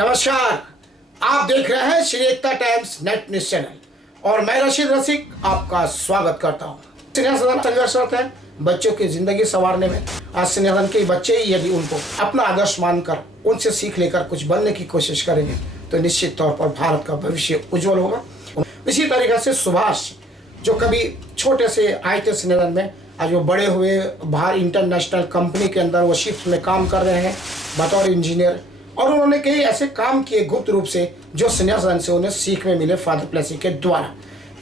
नमस्कार, आप देख रहे हैं श्री एकता टाइम्स नेट न्यूज चैनल और मैं रशीद रसिक आपका स्वागत करता हूँ। स्नेह सदन संघर्षरत है बच्चों की जिंदगी संवारने में। आज स्नेह सदन के बच्चे ही यदि उनको अपना आदर्श मानकर उनसे सीख लेकर कुछ बनने की कोशिश करेंगे तो निश्चित तौर पर भारत का भविष्य उज्जवल होगा। इसी तरीके से सुभाष जो कभी छोटे से आए थे स्नेह सदन में, आज वो बड़े हुए बाहर इंटरनेशनल कंपनी के अंदर वो शिफ्ट में काम कर रहे हैं बतौर इंजीनियर, और उन्होंने कई ऐसे काम किए गुप्त रूप से जो स्नेह सदन से उन्हें सीख में मिले फादर प्लेसी के द्वारा,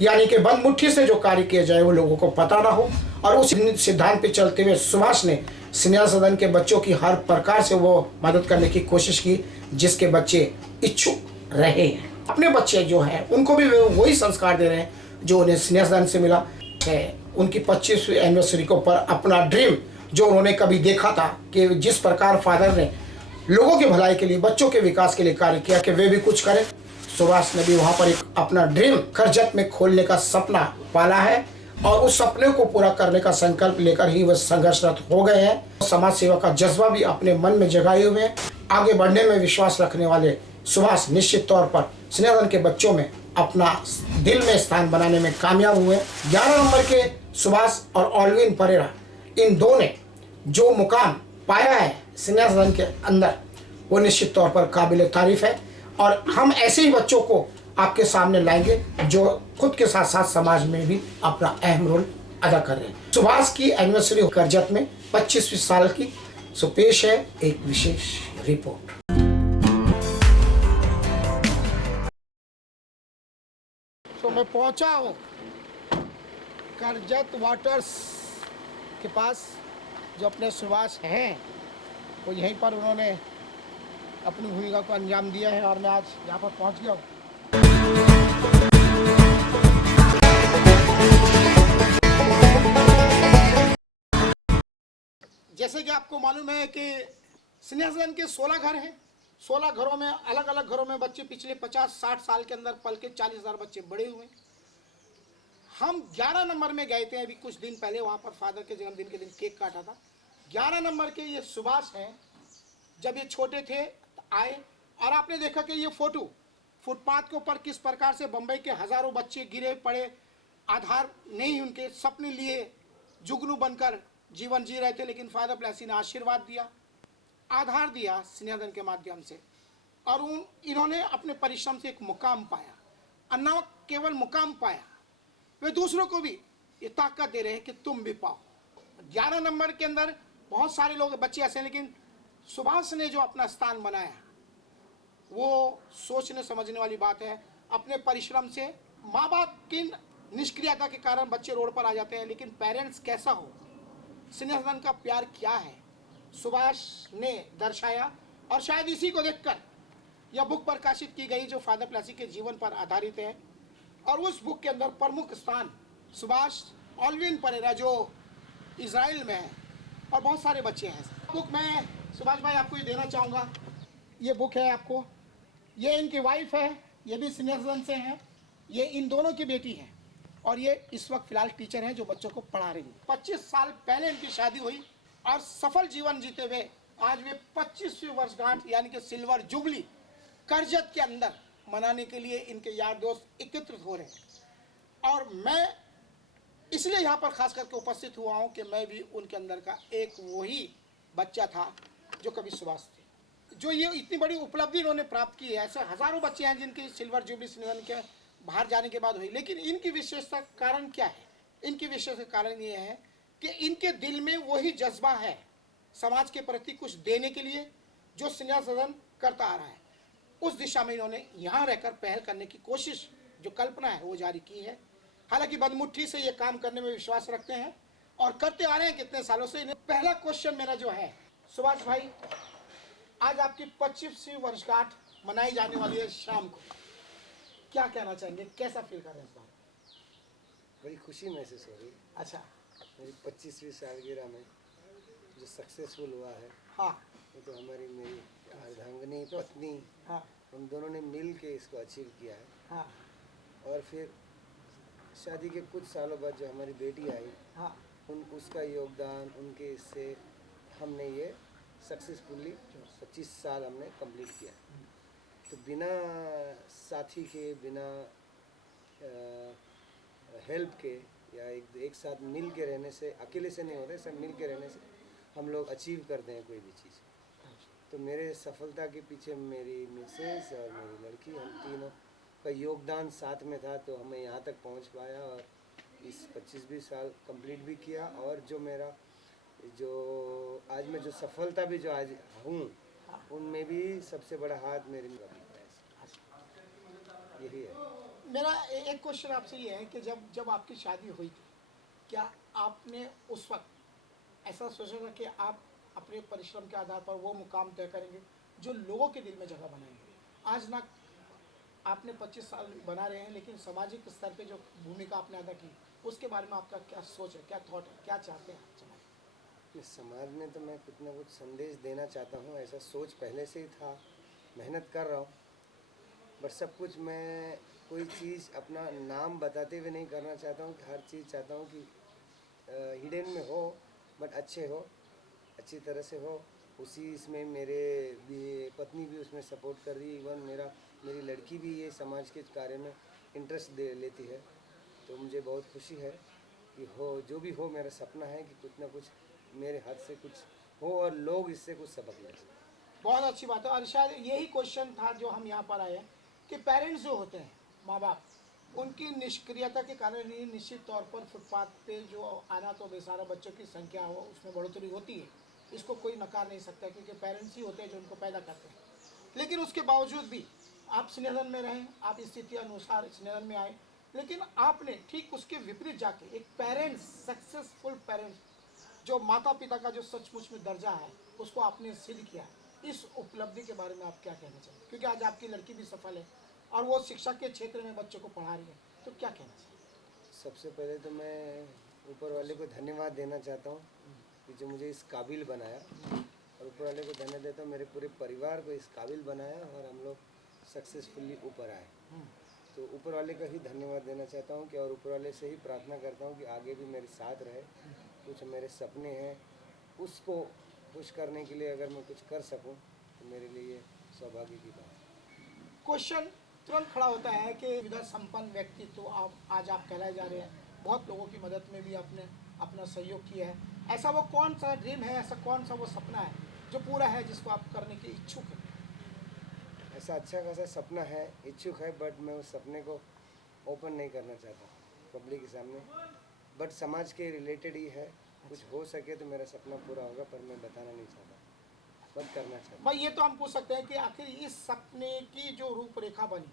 यानी कि बंद मुट्ठी से जो कार्य किए जाए वो लोगों को पता ना हो। और उस सिद्धांत पे चलते हुए सुभाष ने स्नेह सदन के बच्चों की हर प्रकार से वो मदद करने की कोशिश की जिसके बच्चे इच्छुक रहे हैं। अपने बच्चे जो हैं उनको भी वही संस्कार दे रहे हैं जो उन्हें स्नेह सदन से मिला है। उनकी 25वीं एनिवर्सरी के ऊपर अपना ड्रीम जो उन्होंने कभी देखा था कि जिस प्रकार फादर ने लोगों की भलाई के लिए, बच्चों के विकास के लिए कार्य किया कि वे भी कुछ करें, सुभाष ने भी वहाँ पर एक अपना ड्रीम कर्जत में खोलने का सपना पाला है और उस सपने को पूरा करने का संकल्प लेकर ही वह संघर्षरत हो गए हैं। समाज सेवा का जज्बा भी अपने मन में जगाए हुए हैं। आगे बढ़ने में विश्वास रखने वाले सुभाष निश्चित तौर पर स्नेह सदन के बच्चों में अपना दिल में स्थान बनाने में कामयाब हुए। 11 नंबर के सुभाष और ऑल्विन परेरा, इन दो ने जो मुकाम पाया है स्नेह सदन के अंदर वो निश्चित तौर पर काबिल तारीफ है और हम ऐसे ही बच्चों को आपके सामने लाएंगे जो खुद के साथ साथ समाज में भी अपना अहम रोल अदा कर रहे हैं। सुभाष की एनिवर्सरी कर्जत में 25वीं साल की पेश है एक विशेष रिपोर्ट। तो मैं पहुंचा हूँ कर्जत वाटर्स के पास, जो अपने सुभाष हैं वो यहीं पर उन्होंने अपनी भूमिका को अंजाम दिया है और मैं आज यहाँ पर पहुँच गया हूँ। जैसे कि आपको मालूम है कि स्नेह सदन के 16 घर हैं। 16 घरों में अलग अलग घरों में बच्चे पिछले 50-60 साल के अंदर पल के 40,000 बच्चे बड़े हुए। हम 11 नंबर में गए थे अभी कुछ दिन पहले, वहाँ पर फादर के जन्मदिन के दिन केक काटा था। 11 नंबर के ये सुभाष हैं, जब ये छोटे थे आए और आपने देखा कि ये फोटो फुटपाथ के ऊपर किस प्रकार से बम्बई के हजारों बच्चे गिरे पड़े, आधार नहीं, उनके सपने लिए जुगनू बनकर जीवन जी रहे थे, लेकिन फादर प्लेसी ने आशीर्वाद दिया, आधार दिया स्नेह सदन के माध्यम से और इन्होंने अपने परिश्रम से एक मुकाम पाया। अन्ना केवल मुकाम पाया, वे दूसरों को भी ये ताकत दे रहे हैं कि तुम भी पाओ। 11 नंबर के अंदर बहुत सारे लोग बच्चे ऐसे हैं, लेकिन सुभाष ने जो अपना स्थान बनाया वो सोचने समझने वाली बात है। अपने परिश्रम से माँ बाप की निष्क्रियता के कारण बच्चे रोड पर आ जाते हैं, लेकिन पेरेंट्स कैसा हो, स्नेह सदन का प्यार क्या है, सुभाष ने दर्शाया और शायद इसी को देखकर यह बुक प्रकाशित की गई जो फादर प्लेसी के जीवन पर आधारित है। और उस बुक के अंदर प्रमुख स्थान सुभाष, ऑल्विन परेरा जो इजराइल में है और बहुत सारे बच्चे हैं। बुक मैं सुभाष भाई आपको ये देना चाहूँगा, ये बुक है आपको, ये इनकी वाइफ है, ये भी स्नेह सदन से हैं, ये इन दोनों की बेटी है और ये इस वक्त फिलहाल टीचर हैं जो बच्चों को पढ़ा रही है। 25 साल पहले इनकी शादी हुई और सफल जीवन जीते हुए आज वे 25वीं वर्षगांठ यानी कि सिल्वर जुबली कर्जत के अंदर मनाने के लिए इनके यार दोस्त एकत्रित हो रहे हैं। और मैं इसलिए यहाँ पर खास करके उपस्थित हुआ हूँ कि मैं भी उनके अंदर का एक वही बच्चा था जो कभी सुभाष थे, जो ये इतनी बड़ी उपलब्धि इन्होंने प्राप्त की है। ऐसे हजारों बच्चे हैं जिनकी सिल्वर जुबली स्नेह सदन के बाहर जाने के बाद हुई, लेकिन इनकी विशेषता कारण क्या है? इनकी विशेषता कारण ये है कि इनके दिल में वही जज्बा है समाज के प्रति कुछ देने के लिए जो स्नेह सदन करता आ रहा है। उस दिशा में इन्होंने यहाँ रहकर पहल करने की कोशिश, जो कल्पना है वो जारी की है। हालांकि बदमुट्ठी से ये काम करने में विश्वास रखते हैं और करते आ रहे हैं कितने सालों से। पहला क्वेश्चन मेरा जो है सुभाष भाई, आज आपकी 25वीं वर्षगांठ मनाई जाने वाली है शाम को, क्या कहना चाहेंगे, कैसा फील कर रहे हैं इस बार? बड़ी खुशी महसूस हो रही है। अच्छा, मेरी 25वीं सालगिरह में जो सक्सेसफुल हुआ है, हाँ, वो तो मेरी अर्धांगिनी पत्नी, हाँ, हम दोनों ने मिल के इसको अचीव किया है। हाँ, और फिर शादी के कुछ सालों बाद जो हमारी बेटी आई, हाँ, उसका योगदान, उनके इससे हमने ये सक्सेसफुली 25 साल हमने कंप्लीट किया। तो बिना साथी के, बिना हेल्प के या एक साथ मिल के रहने से, अकेले से नहीं होता, सब मिल के रहने से हम लोग अचीव करते हैं कोई भी चीज़। तो मेरे सफलता के पीछे मेरी मिसेस और मेरी लड़की, हम तीनों का योगदान साथ में था, तो हमें यहाँ तक पहुँच पाया और इस 25-20 साल कंप्लीट भी किया। और जो मेरा जो आज मैं जो सफलता भी जो आज हूँ, उनमें भी सबसे बड़ा हाथ मेरे का भी है। यही है। मेरा एक क्वेश्चन आपसे ये है कि जब जब आपकी शादी हुई थी, क्या आपने उस वक्त ऐसा सोचा था कि आप अपने परिश्रम के आधार पर वो मुकाम तय करेंगे जो लोगों के दिल में जगह बनाएंगे? आज ना आपने 25 साल बना रहे हैं, लेकिन सामाजिक स्तर पे जो भूमिका आपने अदा की, उसके बारे में आपका क्या सोच है, क्या थॉट है, क्या चाहते हैं आप समाज? इस समाज में तो मैं कुछ ना कुछ संदेश देना चाहता हूँ, ऐसा सोच पहले से ही था, मेहनत कर रहा हूँ। बट सब कुछ मैं कोई चीज़ अपना नाम बताते हुए नहीं करना चाहता हूँ। हर चीज़ चाहता हूँ कि हिडन में हो, बट अच्छे हो, अच्छी तरह से हो। उसी इसमें मेरे भी पत्नी भी उसमें सपोर्ट कर रही है, इवन मेरी लड़की भी ये समाज के कार्य में इंटरेस्ट दे लेती है। तो मुझे बहुत खुशी है कि हो जो भी हो, मेरा सपना है कि कुछ ना कुछ मेरे हाथ से कुछ हो और लोग इससे कुछ सबक ले सकें। बहुत अच्छी बात है। और शायद यही क्वेश्चन था जो हम यहाँ पर आए हैं कि पेरेंट्स जो होते हैं, माँ बाप, उनकी निष्क्रियता के कारण ही निश्चित तौर पर फुटपाथ पे जो अनाथ और बेसहारा बच्चों की संख्या हो, उसमें बढ़ोतरी होती है। इसको कोई नकार नहीं सकता, क्योंकि पेरेंट्स ही होते हैं जो उनको पैदा करते हैं। लेकिन उसके बावजूद भी आप स्नेहलन में रहें, आप स्थिति अनुसार स्नेहलन में आए, लेकिन आपने ठीक उसके विपरीत जाके एक पेरेंट्स, सक्सेसफुल पेरेंट्स, जो माता पिता का जो सचमुच में दर्जा है, उसको आपने सिद्ध किया है। इस उपलब्धि के बारे में आप क्या कहना चाहिए? क्योंकि आज आपकी लड़की भी सफल है और वो शिक्षा के क्षेत्र में बच्चों को पढ़ा रही है, तो क्या कहना चाहिए? सबसे पहले तो मैं ऊपर वाले को धन्यवाद देना चाहता हूँ कि जो मुझे इस काबिल बनाया, और ऊपर वाले को धन्यवाद देता हूँ मेरे पूरे परिवार को इस काबिल बनाया और हम लोग सक्सेसफुली ऊपर आए। तो ऊपर वाले का ही धन्यवाद देना चाहता हूँ कि, और ऊपर वाले से ही प्रार्थना करता हूँ कि आगे भी मेरे साथ रहे। कुछ मेरे सपने हैं, उसको खुश करने के लिए अगर मैं कुछ कर सकूँ तो मेरे लिए सौभाग्य की बात है। क्वेश्चन तुरंत खड़ा होता है कि विधा संपन्न व्यक्ति तो आज आप कहलाए जा रहे हैं, बहुत लोगों की मदद में भी आपने अपना सहयोग किया है। ऐसा वो कौन सा ड्रीम है, ऐसा कौन सा वो सपना है जो पूरा है, जिसको आप करने के इच्छुक हैं? ऐसा अच्छा खासा सपना है, इच्छुक है, बट मैं उस सपने को ओपन नहीं करना चाहता पब्लिक के सामने। बट समाज के रिलेटेड ही है, कुछ हो सके तो मेरा सपना पूरा होगा, पर मैं बताना नहीं चाहता, बट करना चाहता। भाई ये तो हम पूछ सकते हैं कि आखिर इस सपने की जो रूपरेखा बनी,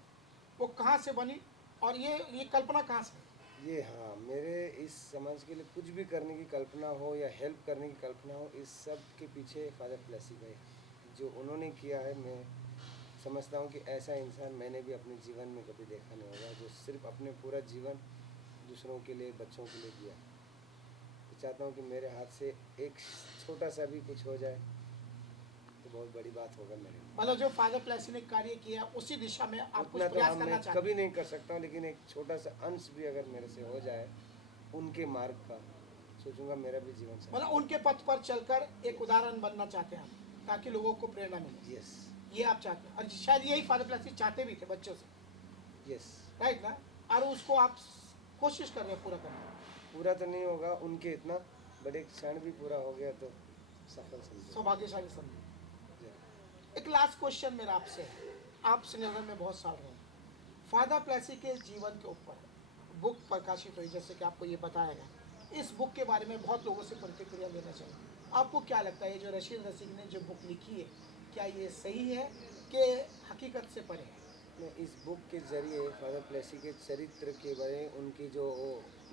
वो कहाँ से बनी और ये कल्पना कहाँ से? ये हाँ, मेरे इस समाज के लिए कुछ भी करने की कल्पना हो या हेल्प करने की कल्पना हो, इस सब के पीछे फादर प्लेसी भाई जो उन्होंने किया है, मैं समझता हूँ कि ऐसा इंसान मैंने भी अपने जीवन में कभी देखा नहीं होगा, जो सिर्फ अपने पूरा जीवन दूसरों के लिए, बच्चों के लिए दिया। तो चाहता हूँ कि मेरे हाथ से एक छोटा सा भी कुछ हो जाए तो बहुत बड़ी बात होगा मेरे लिए। मतलब जो फादर प्लेसी ने कार्य किया, उसी दिशा में आप कुछ उतना तो प्रयास हम करना मैं चाहते कभी हैं? नहीं कर सकता हूँ, लेकिन एक छोटा सा अंश भी अगर मेरे से हो जाए उनके मार्ग का, सोचूंगा मेरा भी जीवन सफल। मतलब उनके पथ पर चलकर एक उदाहरण बनना चाहते हैं आप, ताकि लोगों को प्रेरणा मिले। यस ये आप चाहते हैं, और शायद यही फादर प्लेसी चाहते भी थे बच्चों से, यस। राइट ना? और उसको आप कोशिश कर रहे हैं पूरा करने की। पूरा तो नहीं होगा उनके इतना, बट एक क्षण भी पूरा हो गया तो सफल समझो। सौभाग्यशाली समझे। जय। एक लास्ट क्वेश्चन मेरा आपसे है, आप श्रीनगर में बहुत साल रहे हैं, फादर प्लेसी के जीवन के ऊपर बुक प्रकाशित हुई, जैसे कि आपको ये बताया गया। इस बुक के बारे में बहुत लोगों से प्रतिक्रिया लेना चाहिए। आपको क्या लगता है, ये जो रशीद रसीद ने जो बुक लिखी है, क्या ये सही है कि हकीकत से परे है? मैं इस बुक के ज़रिए फादर प्लेसी के चरित्र के बारे में, उनकी जो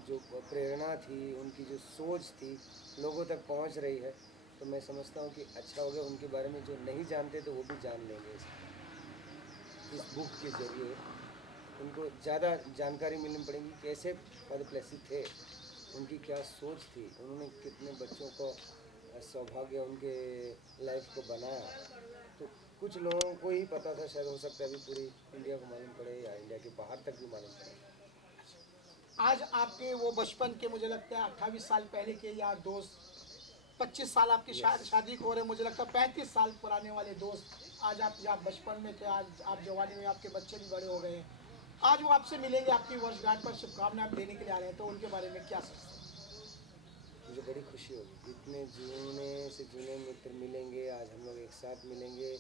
जो प्रेरणा थी, उनकी जो सोच थी, लोगों तक पहुंच रही है। तो मैं समझता हूं कि अच्छा हो गया, उनके बारे में जो नहीं जानते तो वो भी जान लेंगे इस बुक के ज़रिए। उनको ज़्यादा जानकारी मिलनी पड़ेगी, कैसे फादर प्लेसी थे, उनकी क्या सोच थी, उन्होंने कितने बच्चों को सौभाग्य उनके लाइफ को बनाया। तो कुछ लोगों को ही पता था, शायद हो सकता है अभी पूरी इंडिया को मालूम पड़े या इंडिया के बाहर तक भी मालूम पड़े। आज आपके वो बचपन के, मुझे लगता है 28 साल पहले के यार दोस्त, 25 साल आपकी शादी को हो रहे, मुझे लगता है 35 साल पुराने वाले दोस्त आज आप बचपन में थे, आज आप जवानी में, आपके बच्चे भी बड़े हो गए हैं, आज वो आपसे मिलेंगे, आपकी वर्षगांठ पर शुभकामनाएं आप देने के लिए आ रहे हैं, तो उनके बारे में क्या सोचते हैं? मुझे बड़ी खुशी होगी, इतने जुने से जुने मित्र मिलेंगे, आज हम लोग एक साथ मिलेंगे,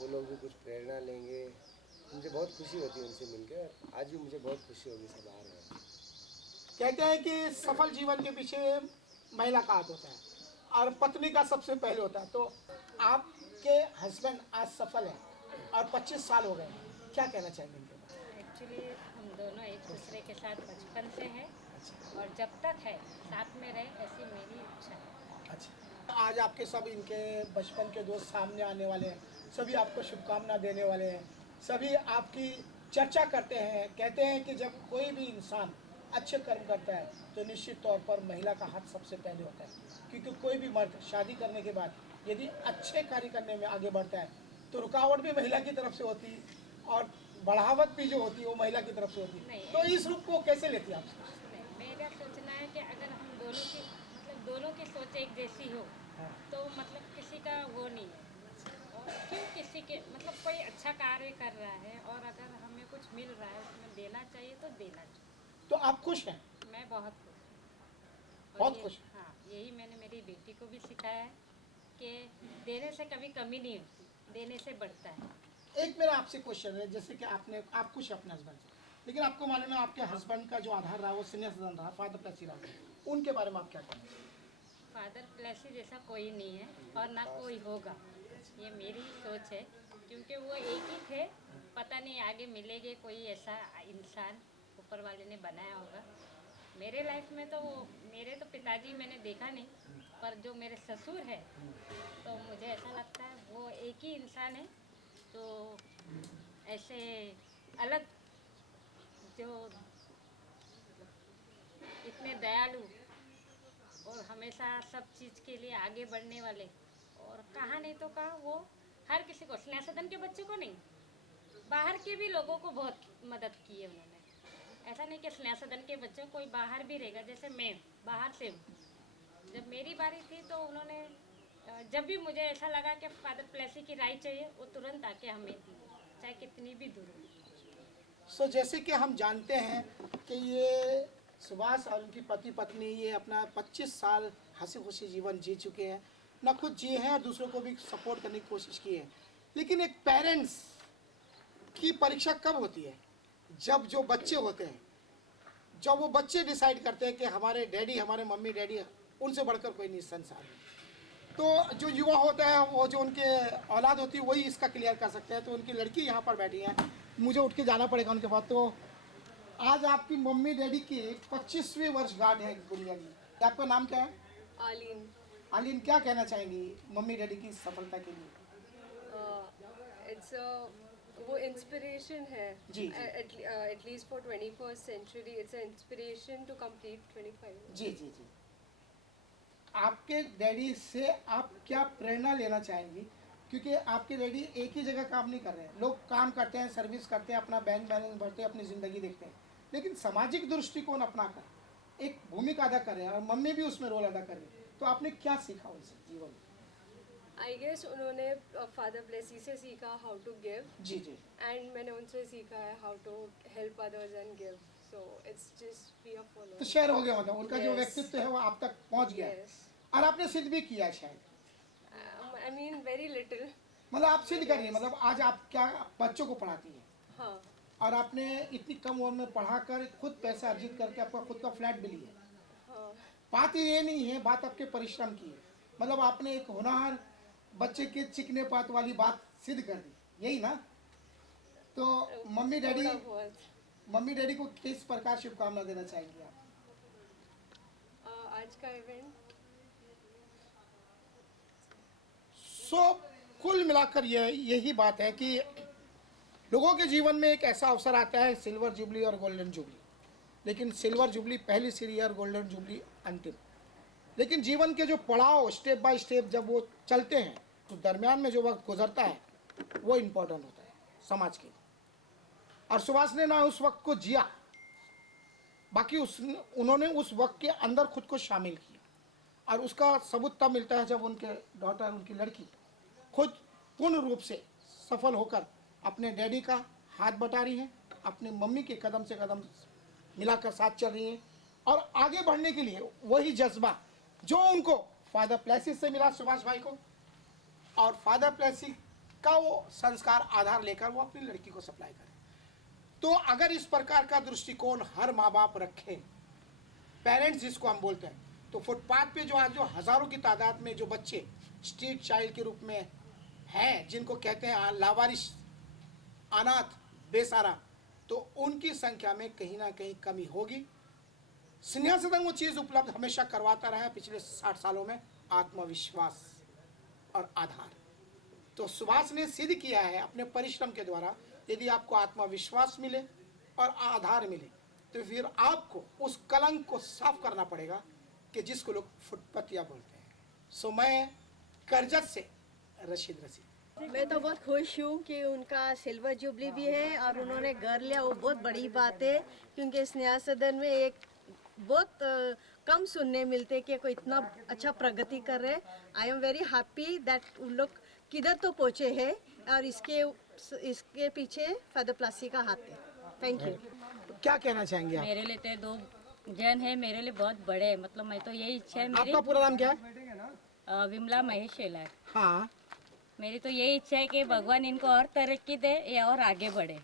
वो लोग भी कुछ प्रेरणा लेंगे। मुझे बहुत खुशी होती है उनसे मिलकर, आज भी मुझे बहुत खुशी होगी, सब आ रहे हैं। कहते हैं कि सफल जीवन के पीछे महिला का हाथ होता है और पत्नी का सबसे पहले होता है, तो आपके हस्बैंड आज सफल है और 25 साल हो गए, क्या कहना चाहेंगे इनके बारे में? एक्चुअली हम दोनों एक दूसरे के साथ बचपन से हैं अच्छा और जब तक है साथ में रहे, ऐसी मेरी इच्छा है। अच्छा, आज आपके सब इनके बचपन के दोस्त सामने आने वाले हैं, सभी आपको शुभकामना देने वाले हैं, सभी आपकी चर्चा करते हैं, कहते हैं कि जब कोई भी इंसान अच्छे कर्म करता है तो निश्चित तौर पर महिला का हाथ सबसे पहले होता है, क्योंकि कोई भी मर्द शादी करने के बाद यदि अच्छे कार्य करने में आगे बढ़ता है तो रुकावट भी महिला की तरफ से होती और बढ़ावत भी जो होती है वो महिला की तरफ से होती है। नहीं। तो इस रूप को कैसे लेती है आप? नहीं, मेरा सोचना है कि अगर हम दोनों की दोनों की सोच एक जैसी हो हाँ। तो किसी का वो नहीं है। और क्यों किसी के कोई अच्छा कार्य कर रहा है और अगर हमें कुछ मिल रहा है उसमें देना चाहिए तो देना चाहिए। तो आप खुश हैं? मैं बहुत खुश हूँ। बहुत खुश? हाँ, यही मैंने मेरी बेटी को भी सिखाया है कि देने से कभी कमी नहीं होती, देने से बढ़ता है। एक मेरा आपसे क्वेश्चन है, जैसे कि आप खुश हैं अपने हस्बैंड से, लेकिन आपको मालूम है आपके हस्बैंड का जो आधार रहा वो सीनियर सिटीजन रहा, फादर प्लसी रहा, उनके बारे में आप क्या कहेंगे? फादर प्लेसी जैसा कोई नहीं है और ना कोई होगा, ये मेरी सोच है, क्योंकि वो एक ही थे। पता नहीं आगे मिलेंगे कोई ऐसा इंसान ऊपर वाले ने बनाया होगा। मेरे लाइफ में तो मेरे तो पिताजी मैंने देखा नहीं, पर जो मेरे ससुर है तो मुझे ऐसा लगता है वो एक ही इंसान है जो ऐसे अलग, जो इतने दयालु और हमेशा सब चीज़ के लिए आगे बढ़ने वाले, और कहा नहीं तो कहा वो हर किसी को, स्नेह सदन के बच्चों को नहीं, बाहर के भी लोगों को बहुत मदद की है उन्होंने। ऐसा नहीं कि स्नेह सदन के बच्चों, कोई बाहर भी रहेगा, जैसे मैं बाहर से हूँ, जब मेरी बारी थी तो उन्होंने जब भी मुझे ऐसा लगा कि फादर प्लेसी की राय चाहिए वो तुरंत आके हमें दी, चाहे कितनी भी दूर हो। सो जैसे कि हम जानते हैं कि ये सुभाष और उनकी पति पत्नी ये अपना 25 साल हंसी खुशी जीवन जी चुके हैं, ना खुद जिए हैं और दूसरों को भी सपोर्ट करने की कोशिश की है। लेकिन एक पेरेंट्स की परीक्षा कब होती है? जब जो बच्चे होते हैं, जब वो बच्चे डिसाइड करते हैं कि हमारे डैडी, हमारे मम्मी डैडी, उनसे बढ़कर कोई नहीं संसार में। तो जो युवा होता है वो जो उनके औलाद होती है वही इसका क्लियर कर सकते हैं। तो उनकी लड़की यहाँ पर बैठी है, मुझे उठ के जाना पड़ेगा उनके पास। तो आज आपकी मम्मी डैडी की 25वीं वर्षगांठ है गुड़िया की। आपका नाम क्या है? आलीन। आलीन, क्या कहना चाहेंगी मम्मी डैडी की सफलता के लिए? इट्स वो इंस्पिरेशन है जी, जी। At least for 21st century. It's inspiration to complete 25। जी जी जी। आपके डैडी से आप क्या प्रेरणा लेना चाहेंगी? क्योंकि आपके डैडी एक ही जगह काम नहीं कर रहे हैं, लोग काम करते हैं, सर्विस करते हैं, अपना बैंक बैलेंस भरते हैं, अपनी ज़िंदगी देखते हैं, लेकिन सामाजिक दृष्टिकोण अपनाकर एक भूमिका अदा कर रहे हैं और मम्मी भी उसमें रोल अदा कर रही है। तो आपने क्या सीखा उनसे जीवन में? आई गेस उन्होंने फादर प्लेसी से सीखा हाउ टू गिव, जी जी। एंड मैंने उनसे सीखा है how to help others and give. So it's just be a follow. तो शेयर हो गया, मतलब उनका जो Yes. व्यक्तित्व है वो आप तक पहुंच गया है। Yes. और आपने सिद्ध भी किया शायद, आई मीन वेरी लिटिल। मतलब आप सिद्ध करिए। मतलब आज आप क्या बच्चों को पढ़ाती हैं हाँ और आपने इतनी कम उम्र में पढ़ाकर खुद पैसा अर्जित करके आपका खुद का फ्लैट भी लिया। हाँ। बात ये नहीं है, बात आपके परिश्रम की है। मतलब आपने एक होनहार बच्चे के चिकने पात वाली बात सिद्ध कर दी, यही ना? तो मम्मी थोड़ा बहुत। को किस प्रकार शुभकामना देना चाहेंगे आप? आज का इवेंट सो कुल मिलाकर यही बात है कि लोगों के जीवन में एक ऐसा अवसर आता है, सिल्वर जुबली और गोल्डन जुबली। लेकिन सिल्वर जुबली पहली सीढ़ी और गोल्डन जुबली अंतिम। लेकिन जीवन के जो पड़ाव स्टेप बाय स्टेप जब वो चलते हैं तो दरमियान में जो वक्त गुजरता है वो इम्पोर्टेंट होता है समाज के लिए। और सुभाष ने ना उस वक्त को जिया, बाकी उन्होंने उस वक्त के अंदर खुद को शामिल किया। और उसका सबूत तब मिलता है जब उनके डॉटर, उनकी लड़की खुद पूर्ण रूप से सफल होकर अपने डैडी का हाथ बटा रही हैं, अपनी मम्मी के कदम से कदम मिलाकर साथ चल रही हैं और आगे बढ़ने के लिए वही जज्बा जो उनको फादर प्लेसी से मिला सुभाष भाई को, और फादर प्लेसी का वो संस्कार आधार लेकर वो अपनी लड़की को सप्लाई करें। तो अगर इस प्रकार का दृष्टिकोण हर माँ बाप रखें, पेरेंट्स जिसको हम बोलते हैं, तो फुटपाथ पे जो आज जो हज़ारों की तादाद में जो बच्चे स्ट्रीट चाइल्ड के रूप में हैं, जिनको कहते हैं लावारिश, अनाथ, बेसहारा, तो उनकी संख्या में कहीं ना कहीं कमी होगी। स्नेह सदन वो चीज़ उपलब्ध हमेशा करवाता रहा है पिछले 60 सालों में, आत्मविश्वास और आधार। तो सुभाष ने सिद्ध किया है अपने परिश्रम के द्वारा, यदि आपको आत्मविश्वास मिले और आधार मिले तो फिर आपको उस कलंक को साफ करना पड़ेगा कि जिसको लोग फुटपतिया बोलते हैं। सो मैं करजत से रशीद रशीद। मैं तो बहुत खुश हूँ कि उनका सिल्वर जुबली भी है और उन्होंने घर लिया, वो बहुत बड़ी बात है, क्योंकि स्नेहा सदन में एक बहुत कम सुनने मिलते कि कोई इतना अच्छा प्रगति कर रहे। I am very happy that उन लोग किधर तो पहुँचे हैं और इसके पीछे फादर प्लेसी का हाथ है। Thank you. क्या कहना चाहेंगे आप? मेरे लिए तो दो जन है, मेरे लिए बहुत बड़े है, मतलब मैं तो यही इच्छा है मेरी। आपका पूरा नाम क्या है? विमला महेश शेलार। हाँ, मेरी तो यही इच्छा है कि भगवान इनको और तरक्की दे या और आगे बढ़े,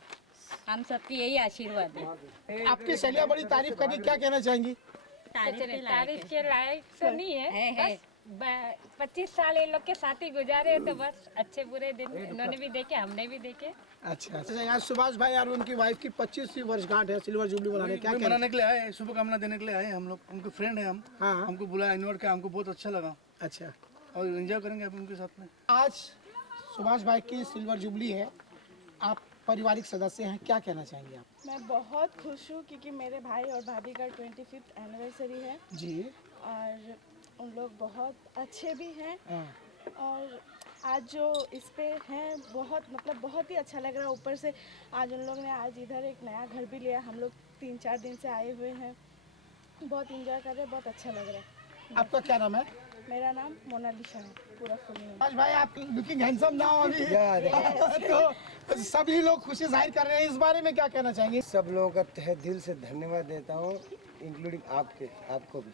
हम सबकी यही आशीर्वाद है। आपकी सहेलियाँ बड़ी तारीफ करी, क्या कहना चाहेंगी? तारीफ के लायक तो नहीं है, बस 25 साल इन लोग के साथ ही गुजारे, तो बस अच्छे बुरे दिन इन्होंने भी देखे, हमने भी देखे। अच्छा, आज सुभाष भाई और उनकी वाइफ की 25वीं वर्षगांठ है सिल्वर जुबली मनाने, क्या कहना? मनाने के लिए आए, शुभकामना देने के लिए आए हम लोग, उनके फ्रेंड हैं हम। हाँ। हमको बुलाया, इन्वाइट किया, हमको बहुत अच्छा लगा अच्छा, और एंजॉय करेंगे आप उनके साथ में। आज सुभाष भाई की सिल्वर जुबली है, आप पारिवारिक सदस्य हैं, क्या कहना चाहेंगे आप? मैं बहुत खुश हूँ क्योंकि मेरे भाई और भाभी का 25th एनिवर्सरी है जी। और उन लोग बहुत अच्छे भी हैं हाँ। और आज जो इस पे हैं बहुत ही अच्छा लग रहा है। ऊपर से आज उन लोग ने आज इधर एक नया घर भी लिया, हम लोग 3-4 दिन से आए हुए हैं, बहुत इंजॉय कर रहे हैं, बहुत अच्छा लग रहा है। आपका क्या नाम है? मेरा नाम मोनालिसा है, पूरा फुल नेम। सुभाष भाई आप लुकिंग हैंडसम नाउ अभी तो सभी लोग खुशी जाहिर कर रहे हैं, इस बारे में क्या कहना चाहेंगे? सब लोगों का तहे दिल से धन्यवाद देता हूँ, इंक्लूडिंग आपको भी।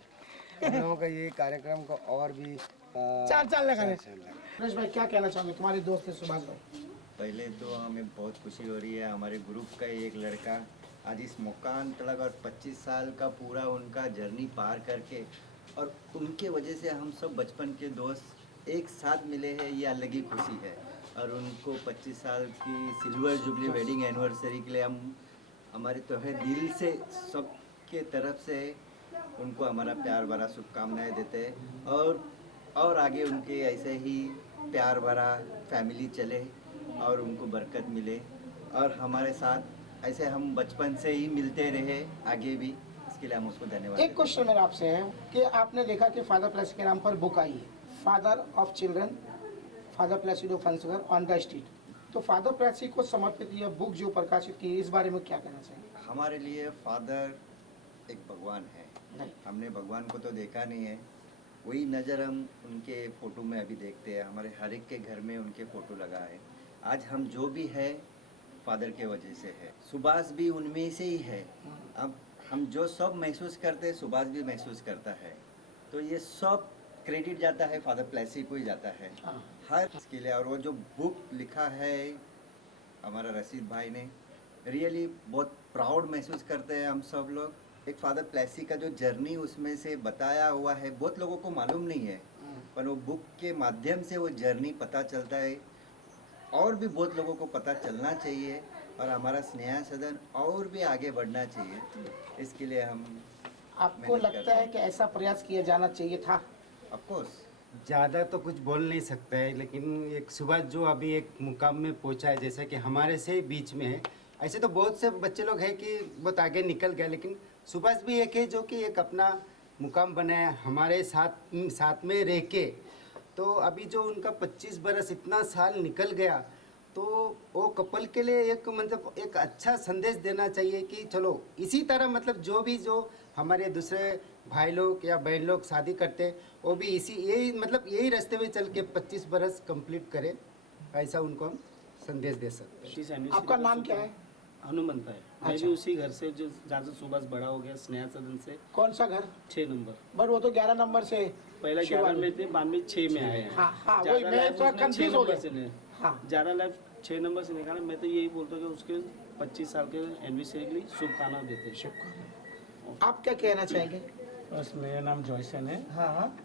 हम लोगों का ये कार्यक्रम को और भी 4 साल लगा है। सुरेश भाई क्या कहना चाहोगे, तुम्हारे दोस्त है सुभाष भाई? पहले तो हमें बहुत खुशी हो रही है, हमारे ग्रुप का एक लड़का आज इस मुकाम तक और 25 साल का पूरा उनका जर्नी पार करके, और उनके वजह से हम सब बचपन के दोस्त एक साथ मिले हैं, ये अलग ही खुशी है। और उनको 25 साल की सिल्वर जुबली वेडिंग एनिवर्सरी के लिए हम हमारे तहे दिल से सबके तरफ से उनको हमारा प्यार भरा शुभकामनाएं देते हैं, और आगे उनके ऐसे ही प्यार भरा फैमिली चले और उनको बरकत मिले, और हमारे साथ ऐसे हम बचपन से ही मिलते रहे आगे भी, इसके लिए हम उसको धन्यवाद। एक क्वेश्चन मेरा आपसे है कि आपने देखा कि फादर प्लेसी के नाम पर बुक आई है, father of children, father Placido फंसगर ऑन द स्ट्रीट, तो फादर प्लेसी को समर्पित यह बुक जो प्रकाशित की, इस बारे में क्या कहना चाहिए? हमारे लिए फादर एक भगवान है, हमने भगवान को तो देखा नहीं है, वही नज़र हम उनके फ़ोटो में अभी देखते हैं, हमारे हर एक के घर में उनके फ़ोटो लगा है। आज हम जो भी है फादर के वजह से है, सुभाष भी उनमें से ही है। अब हम जो सब महसूस करते हैं सुभाष भी महसूस करता है, तो ये सब क्रेडिट जाता है फादर प्लेसी को ही जाता है हर इसके लिए। और वो जो बुक लिखा है हमारा रशीद भाई ने, रियली बहुत प्राउड महसूस करते हैं हम सब लोग। एक फादर प्लेसी का जो जर्नी उसमें से बताया हुआ है, बहुत लोगों को मालूम नहीं है, पर वो बुक के माध्यम से वो जर्नी पता चलता है, और भी बहुत लोगों को पता चलना चाहिए, और हमारा स्नेहा सदन और भी आगे बढ़ना चाहिए, इसके लिए हम। आपको लगता है कि ऐसा प्रयास किया जाना चाहिए था? ऑफ कोर्स ज़्यादा तो कुछ बोल नहीं सकता है, लेकिन एक सुभाष जो अभी एक मुकाम में पहुंचा है, जैसा कि हमारे से ही बीच में है, ऐसे तो बहुत से बच्चे लोग हैं कि बहुत आगे निकल गए, लेकिन सुभाष भी एक है जो कि एक अपना मुकाम बनाया हमारे साथ में रह के। तो अभी जो उनका 25 बरस इतना साल निकल गया, तो वो कपल के लिए एक मतलब एक अच्छा संदेश देना चाहिए कि चलो इसी तरह मतलब जो हमारे दूसरे भाई लोग या बहन लोग शादी करते वो भी यही रास्ते में चल के 25 बरस कंप्लीट करें, ऐसा उनको हम संदेश दे सकते हैं। आपका नाम क्या है? हनुमंत है। मैं भी उसी घर से जो जहाँ से सुभाष बड़ा हो गया, स्नेहा सदन से। कौन सा घर? 6 नंबर। बट वो तो 11 नंबर से पहले 11 में थे, बाद में 6 में आए हैं। हाँ वही मैं थोड़ा कंफ्यूज हो गया। हाँ ज़्यादा लाइफ 6 नंबर से निकाला। मैं तो यही बोलता हूँ कि उसके 25 साल के एनिवर्सरी के लिए शुभकामनाएं देते हैं। शुभकामनाएं। आप क्या कहना चाहेंगे? बस मेरा नाम जॉयसन है। हाँ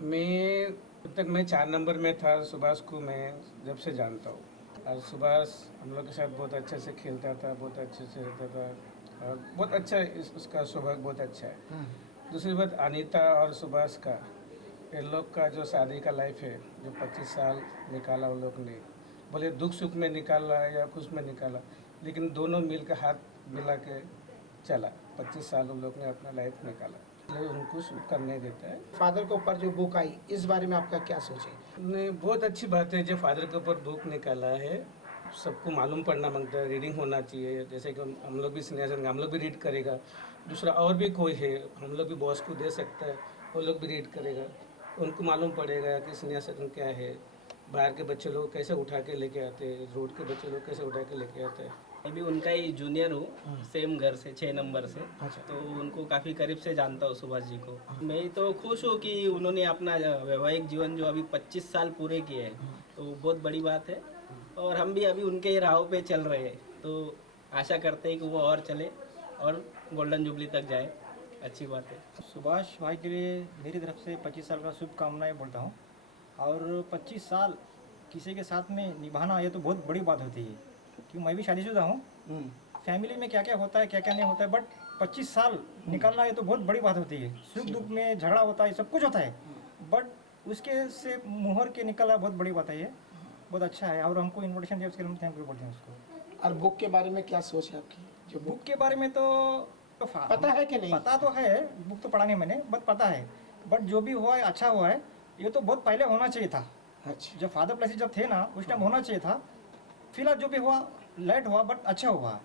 मैं अब तक मैं 4 नंबर में था। सुभाष को मैं जब से जानता हूँ और सुभाष हम लोग के साथ बहुत अच्छे से खेलता था, बहुत अच्छे से रहता था और बहुत अच्छा उसका स्वभाव बहुत अच्छा है। दूसरी बात अनीता और सुभाष का इन लोग का जो शादी का लाइफ है, जो 25 साल निकाला उन लोग ने, बोले दुख सुख में निकाला या खुश में निकाला, लेकिन दोनों मिल के हाथ मिला के चला। 25 साल उन लोग ने अपना लाइफ निकाला, इसलिए उनको सुख करने देता है। फादर के ऊपर जो बुक आई, इस बारे में आपका क्या सोच है? नहीं, बहुत अच्छी बात है जो फादर के ऊपर बुक निकाला है। सबको मालूम पड़ना मांगता है, रीडिंग होना चाहिए। जैसे कि हम लोग भी सिनेमा हम लोग भी रीड करेगा, दूसरा और भी कोई है हम लोग भी बॉस को दे सकता है, वो लोग भी रीड करेगा, उनको मालूम पड़ेगा कि सिनेमा सदन क्या है, बाहर के बच्चे लोग कैसे उठा के लेके आते हैं, रोड के बच्चे लोग कैसे उठा के लेके आते हैं। मैं भी उनका ही जूनियर हूँ, सेम घर से 6 नंबर से। तो उनको काफ़ी करीब से जानता हूँ सुभाष जी को। मैं तो खुश हूँ कि उन्होंने अपना वैवाहिक जीवन जो अभी 25 साल पूरे किए हैं, तो बहुत बड़ी बात है। और हम भी अभी उनके राहों पे चल रहे हैं, तो आशा करते हैं कि वो और चले और गोल्डन जुबली तक जाए। अच्छी बात है। सुभाष भाई के लिए मेरी तरफ से 25 साल का शुभकामनाएं बोलता हूँ। और 25 साल किसी के साथ में निभाना ये तो बहुत बड़ी बात होती है, क्योंकि मैं भी शादीशुदा हूँ। फैमिली में क्या क्या होता है, क्या क्या नहीं होता है, बट 25 साल निकालना ये तो बहुत बड़ी बात होती है। सुख दुख में झगड़ा होता है, सब कुछ होता है, बट उसके से मुहर के निकलना बहुत बड़ी बात है। ये बहुत अच्छा है और हमको इन्विटेशन दिया उसके लिए हम थैंक यू बोलते हैं उसको। और बुक के बारे में क्या सोच है आपकी? जो बुक के बारे में तो पता है कि नहीं? पता तो है, बुक तो पढ़ा नहीं मैंने, बट पता है। बट जो भी हुआ है अच्छा हुआ है। ये तो बहुत पहले होना चाहिए था। अच्छा, जब फादर प्लेसी जब थे ना, उस टाइम होना चाहिए था। फिलहाल जो भी हुआ लेट हुआ, बट अच्छा हुआ।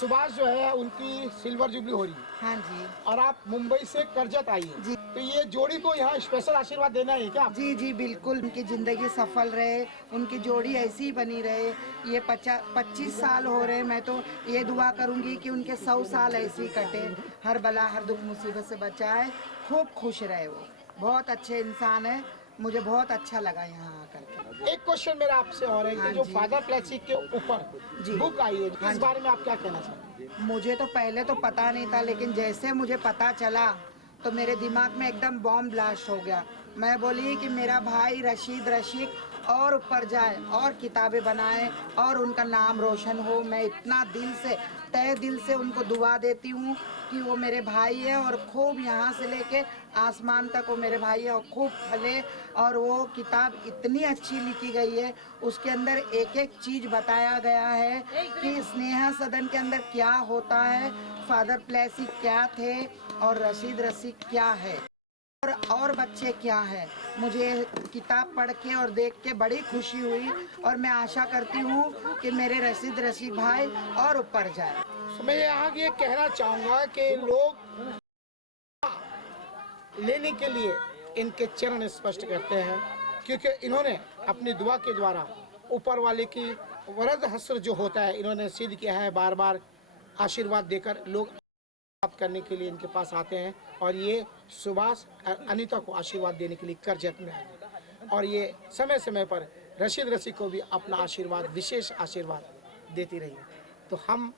सुभाष जो है उनकी सिल्वर जुबली हो रही है। हाँ जी और आप मुंबई से करजत आई हैं। तो ये जोड़ी को यहाँ स्पेशल आशीर्वाद देना है क्या? जी जी बिल्कुल, उनकी ज़िंदगी सफल रहे, उनकी जोड़ी ऐसी ही बनी रहे। ये 25 साल हो रहे, मैं तो ये दुआ करूंगी कि उनके 100 साल ऐसे ही कटे, हर बला हर दुख मुसीबत से बचाए, खूब खुश रहे। वो बहुत अच्छे इंसान है, मुझे बहुत अच्छा लगा यहाँ आकर के। एक क्वेश्चन मेरा आपसे और है कि जो फादर प्लेसी के ऊपर बुक आई है, इस बारे में आप क्या कहना चाहते हैं? मुझे तो पहले तो पता नहीं था, लेकिन जैसे मुझे पता चला तो मेरे दिमाग में एकदम बॉम्ब ब्लास्ट हो गया। मैं बोली कि मेरा भाई रशीद रशीक और ऊपर जाए और किताबें बनाए और उनका नाम रोशन हो। मैं इतना दिल से, तहे दिल से उनको दुआ देती हूँ कि वो मेरे भाई है और खूब यहाँ से लेके आसमान तक वो मेरे भाई है और खूब फले। और वो किताब इतनी अच्छी लिखी गई है, उसके अंदर एक एक चीज़ बताया गया है कि स्नेहा सदन के अंदर क्या होता है, फादर प्लेसी क्या थे और रशीद रशीक क्या है और बच्चे क्या है। मुझे किताब पढ़ के और देख के बड़ी खुशी हुई और मैं आशा करती हूँ कि मेरे रशीद रशीक भाई और ऊपर जाए। तो मैं यहाँ ये कहना चाहूँगा कि लोग लेने के लिए इनके चरण स्पष्ट करते हैं, क्योंकि इन्होंने अपनी दुआ के द्वारा ऊपर वाले की वरद हस्र जो होता है इन्होंने सिद्ध किया है। बार बार आशीर्वाद देकर लोग प्राप्त करने के लिए इनके पास आते हैं और ये सुभाष और अनीता को आशीर्वाद देने के लिए करजत में आए और ये समय समय पर रशीद रशीद को भी अपना आशीर्वाद, विशेष आशीर्वाद देती रही। तो हम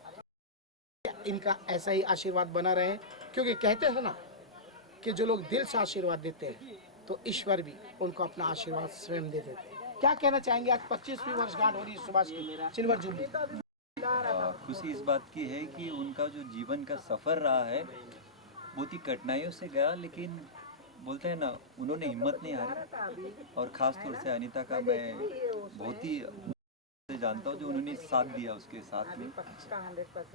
इनका ऐसा ही आशीर्वाद बना रहे, क्योंकि कहते हैं ना कि जो लोग दिल से आशीर्वाद देते हैं तो ईश्वर भी उनको अपना आशीर्वाद स्वयं दे देते हैं। क्या कहना चाहेंगे? आज 25वीं वर्षगांठ हो रही है सुभाष की सिल्वर जुबली। खुशी इस बात की है कि उनका जो जीवन का सफ़र रहा है बहुत ही कठिनाइयों से गया, लेकिन बोलते हैं ना, उन्होंने हिम्मत नहीं हारी। और ख़ास तौर से अनीता का मैं बहुत ही जानता हूँ जो उन्होंने साथ दिया उसके साथ में।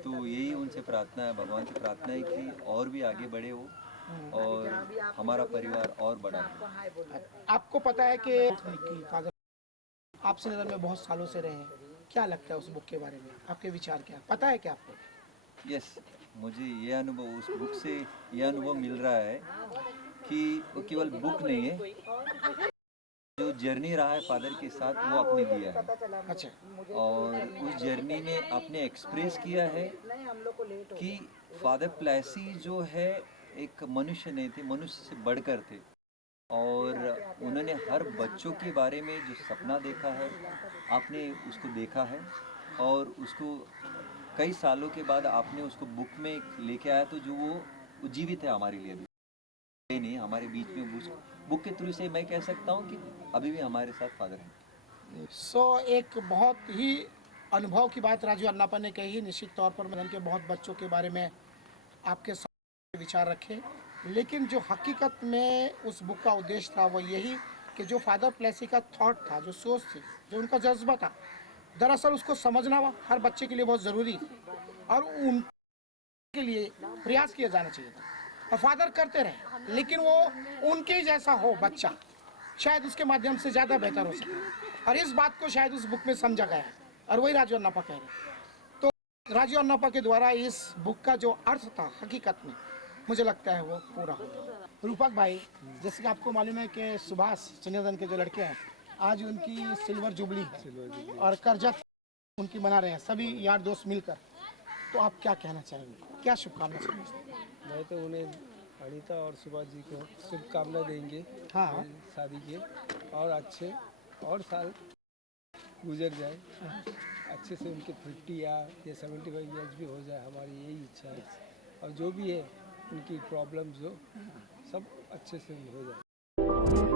तो यही उनसे प्रार्थना है, भगवान से प्रार्थना है कि और भी आगे बढ़े वो और हमारा परिवार और बड़ा हो। आपको पता है कि फादर आप श्रीनगर में बहुत सालों से रहे हैं, क्या लगता है उस बुक के बारे में? आपके विचार क्या पता है क्या आपको? यस, मुझे ये अनुभव, उस बुक से ये अनुभव मिल रहा है कि वो केवल बुक नहीं है, जो जर्नी रहा है फादर के साथ वो आपने दिया है। अच्छा। और उस जर्नी में आपने एक्सप्रेस किया है कि फादर प्लेसी जो है एक मनुष्य नहीं थे, मनुष्य से बढ़कर थे। और उन्होंने हर बच्चों के बारे में जो सपना देखा है आपने उसको देखा है, और उसको कई सालों के बाद आपने उसको बुक में लेके आया, तो जो वो जीवित है हमारे लिए भी नहीं, हमारे बीच में बुक के थ्रू से मैं कह सकता हूँ कि अभी भी हमारे साथ फादर हैं। एक बहुत ही अनुभव की बात राजू अन्नापा ने कही। निश्चित तौर पर मैंने के बहुत बच्चों के बारे में आपके साथ विचार रखे, लेकिन जो हकीकत में उस बुक का उद्देश्य था वो यही कि जो फादर प्लेसी का थॉट था, जो सोच थी, जो उनका जज्बा था, दरअसल उसको समझना हर बच्चे के लिए बहुत ज़रूरी था और उनके लिए प्रयास किया जाना चाहिए था। और फादर करते रहे, लेकिन वो उनके जैसा हो बच्चा, शायद उसके माध्यम से ज़्यादा बेहतर हो सके, और इस बात को शायद उस बुक में समझा गया है, और वही राजू अन्नापा कह रहे हैं। तो राजू अन्नापा के द्वारा इस बुक का जो अर्थ था हकीकत में मुझे लगता है वो पूरा हो। रूपक भाई, जैसे कि आपको मालूम है कि सुभाष चिन्हदन के जो लड़के हैं आज उनकी सिल्वर जुबली है और करजत उनकी मना रहे हैं सभी यार दोस्त मिलकर, तो आप क्या कहना चाहेंगे, क्या शुभकामना चाहेंगे? मैं तो उन्हें अनीता और सुभाष जी को शुभकामना देंगे। हाँ, शादी के और अच्छे और साल गुजर जाए, अच्छे से उनके 50 या 75 ईयर्स भी हो जाए, हमारी यही इच्छा है। और जो भी है उनकी प्रॉब्लम्स जो सब अच्छे से हो जाए।